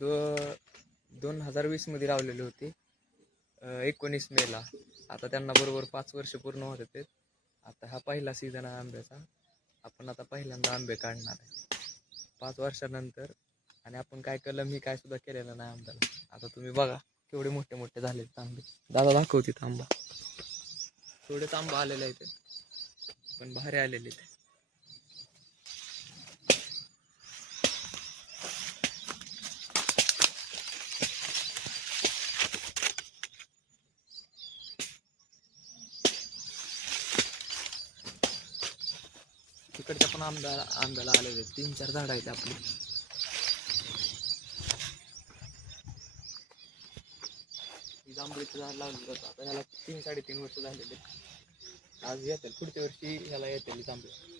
दो दोन हजार वीसमध्ये लावलेले होते. एकोणीस मेला आता त्यांना बरोबर पाच वर्ष पूर्ण होत आहेत. आता हा पहिला सीझन आहे आंब्याचा. आपण आता पहिल्यांदा आंबे काढणार आहे. पाच वर्षानंतर आणि आपण काय कलम ही काय सुद्धा केलेलं नाही आंब्याला. आता तुम्ही बघा केवढे मोठे मोठे झाले आंबे. दादा दाखवते आंबा. थोडेच आंबा आलेले आहेत. पण भारी आलेले आहेत. इकडच्या पण आंब्या आंब्याला आलेले आहेत. तीन चार झाडं आहेत आपली. जांभळीचं झाड लावलेलं होतं आता ह्याला तीन साडेतीन वर्ष झालेले आज येतील. पुढच्या वर्षी ह्याला येतील जांभळी.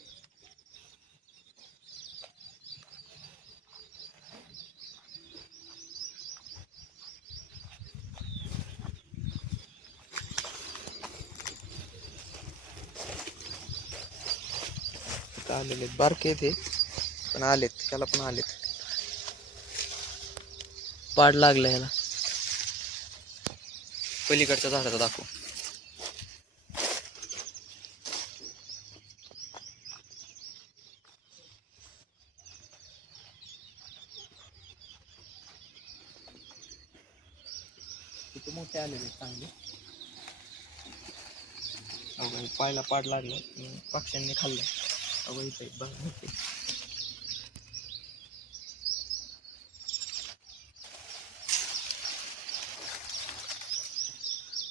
इथं आलेले आहेत. बारके ते पण आलेत. त्याला पण आलेत. पाड लागला ह्याला. पलीकडच्या झाडाचा दाखव. किती मोठे आलेले आहेत चांगले. अगं पायला पाड लागला. पक्ष्यांनी खाल्लं. इथं एक बघ मोठे.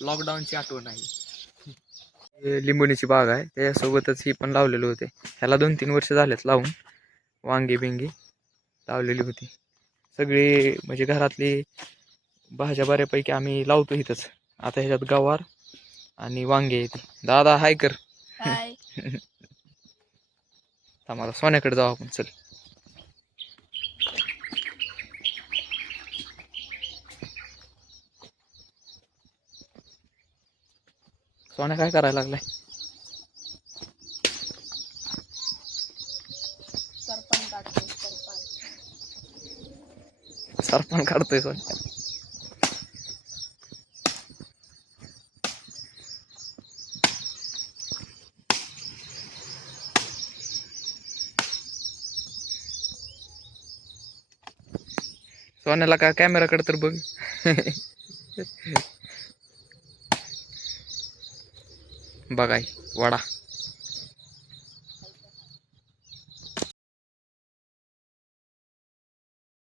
लॉकडाऊनची आठवण आहे. लिंबुनीची बाग आहे. त्याच्यासोबतच ही पण लावलेली होते. ह्याला दोन तीन वर्ष झालेत लावून. वांगी बिंगी लावलेली होती. सगळी म्हणजे घरातली भाज्या बऱ्यापैकी आम्ही लावतो इथंच. आता ह्याच्यात गवार आणि वांगे येते दादा हाय कर. आम्हाला सोन्याकडे जाऊ आपण चल. सोन्या काय करायला लागलाय? सरपण काढतोय सोन्या. सोन्याला का कॅमेराकडे तर बघ. बघाय वडा.